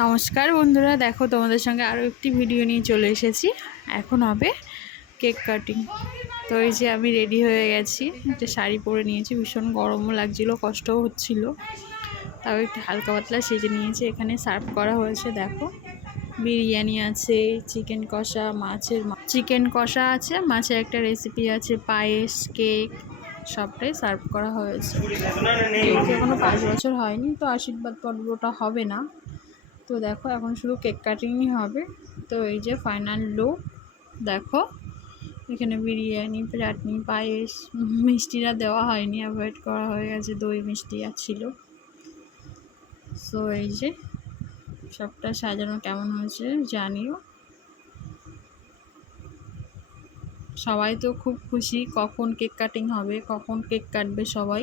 নমস্কার বন্ধুরা, দেখো তোমাদের সঙ্গে আরও একটি ভিডিও নিয়ে চলে এসেছি। এখন হবে কেক কাটিং। তো এই যে আমি রেডি হয়ে গেছি, একটা শাড়ি পরে নিয়েছি, ভীষণ গরমও লাগছিল, কষ্টও হচ্ছিল, তাও একটু হালকা পাতলা সেজে নিয়েছি। এখানে সার্ভ করা হয়েছে, দেখো বিরিয়ানি আছে, চিকেন কষা, চিকেন কষা আছে, মাছের একটা রেসিপি আছে, পায়েস, কেক সবটাই সার্ভ করা হয়েছে। এখনো 5 বছর হয়নি, তো আশীর্বাদ পর্বটা হবে না। তো দেখো এখন শুধু কেক কাটিংই হবে। তো এই যে ফাইনাল লুক দেখো, এখানে বিরিয়ানি, চাটনি, পায়েস, মিষ্টিরা দেওয়া হয়নি, অ্যাভয়েড করা হয়ে গেছে, দই মিষ্টি ছিল। সো এই যে সবটা সাজানো কেমন হয়েছে জানিও। সবাই তো খুব খুশি, কখন কেক কাটিং হবে, কখন কেক কাটবে সবাই,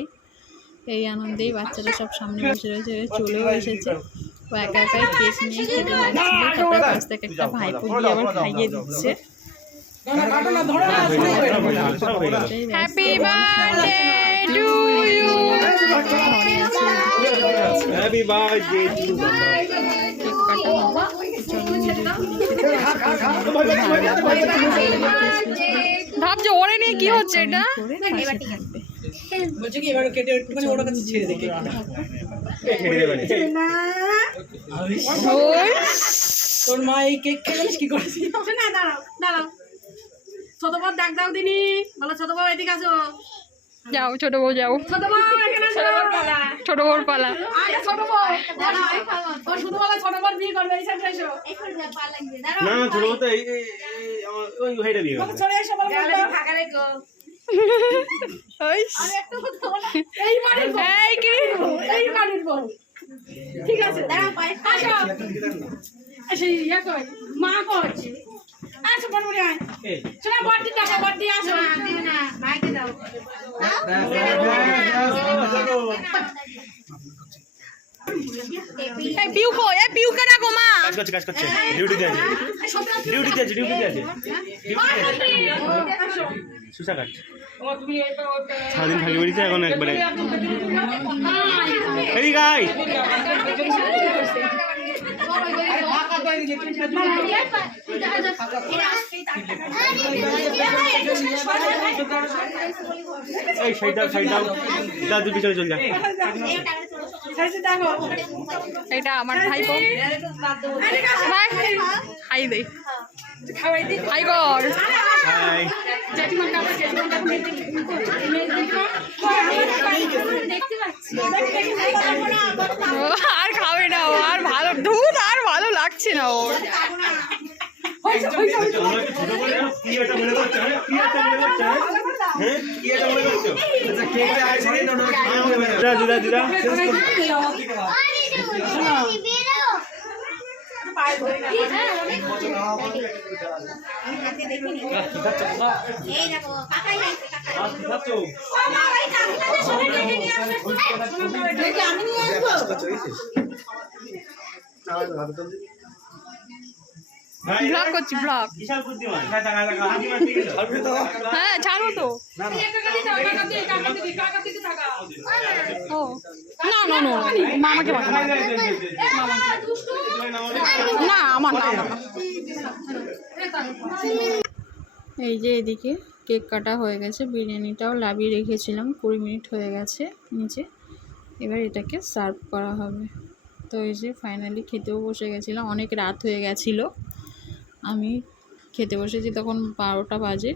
এই আনন্দেই বাচ্চারা সব সামনে বসে রয়েছে, চলেও এসেছে। ও একা একাই কেক নিয়ে খেতে লাগছিল, তারপরে কাছ থেকে একটা ভাইপো গিয়ে আবার খাইয়ে দিচ্ছে। Happy birthday to you. Happy birthday to you. Cake কাটা হবে, ভাবছো ওরে নিয়ে কি হচ্ছে এটা। বলছে কি এবার কেটে একটুখানি ওর কাছে ছেড়ে দে কেক। তোর মা এই কেক খেয়ে কি করেছি না। দাঁড়াও দাঁড়াও, ছোট বউ ডাক দাও দিনি, বলো ছোট বউ এদিকে আসো। যাও ছোট বউ যাও, ছোট বউ এখানে ছোট বউর পালা, ছোট বউর পালা। আরে ছোট বউ দাঁড়াও, ও শুধু বলে ছোট বউ বিয়ে করবে, এই সাইডে এসো। এই করে পা লাগবে, দাঁড়াও না ছোট বউ তো এই আমার ওই ভাইটা বিয়ে করবে। চলে এসো, বলো ফাঁকা রেখো। আরে একটু কথা বলো, এই বাড়ির বউ, এই বাড়ির বউ, ঠিক আছে দাঁড়াও পায়ে আসো। এসে ইয়া কই মা করছে, আসো বড়বড়ি আয়, শোনা বড়দি টাকা বড়দি আসো না, ভাইকে দাও। এই পিউ কো, এই পিউ কে ডাকো মা। কাজ করছে ডিউটিতে আছে, ডিউটিতে আছে। সুসা কাট সারাদিন থাকি বেরিয়েছে, এখন একবারে এই গাই এই সাইড দাও দাদু পিছনে চল যা। এটা আমার ভাইপো, হাই দে, হাই গর, হাই আর খাবে না ও, আর ভালো দুধ আর ভালো লাগছে না ওর। ব্লগ করছি, ব্লগ। হ্যাঁ ছাড়ো তো। ও না না না, মামাকে না, আমার না। এই যে এদিকে কেক কাটা হয়ে গেছে, বিরিয়ানিটাও লাভিয়ে রেখেছিলাম, 20 মিনিট হয়ে গেছে নিচে। এবার এটাকে সার্ভ করা হবে। তো এই যে ফাইনালি খেতেও বসে গেছিলাম, অনেক রাত হয়ে গেছিলো। আমি খেতে বসেছি তখন 12টা বাজে।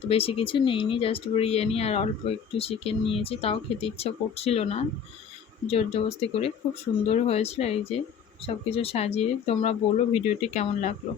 তো বেশি কিছু নেইনি, জাস্ট বিরিয়ানি আর অল্প একটু চিকেন নিয়েছি, তাও খেতে ইচ্ছা করছিল না, জোর জবরদস্তি করে। খুব সুন্দর হয়েছিল। এই যে সব কিছু সাজিয়ে, তোমরা বলো ভিডিওটি কেমন লাগলো।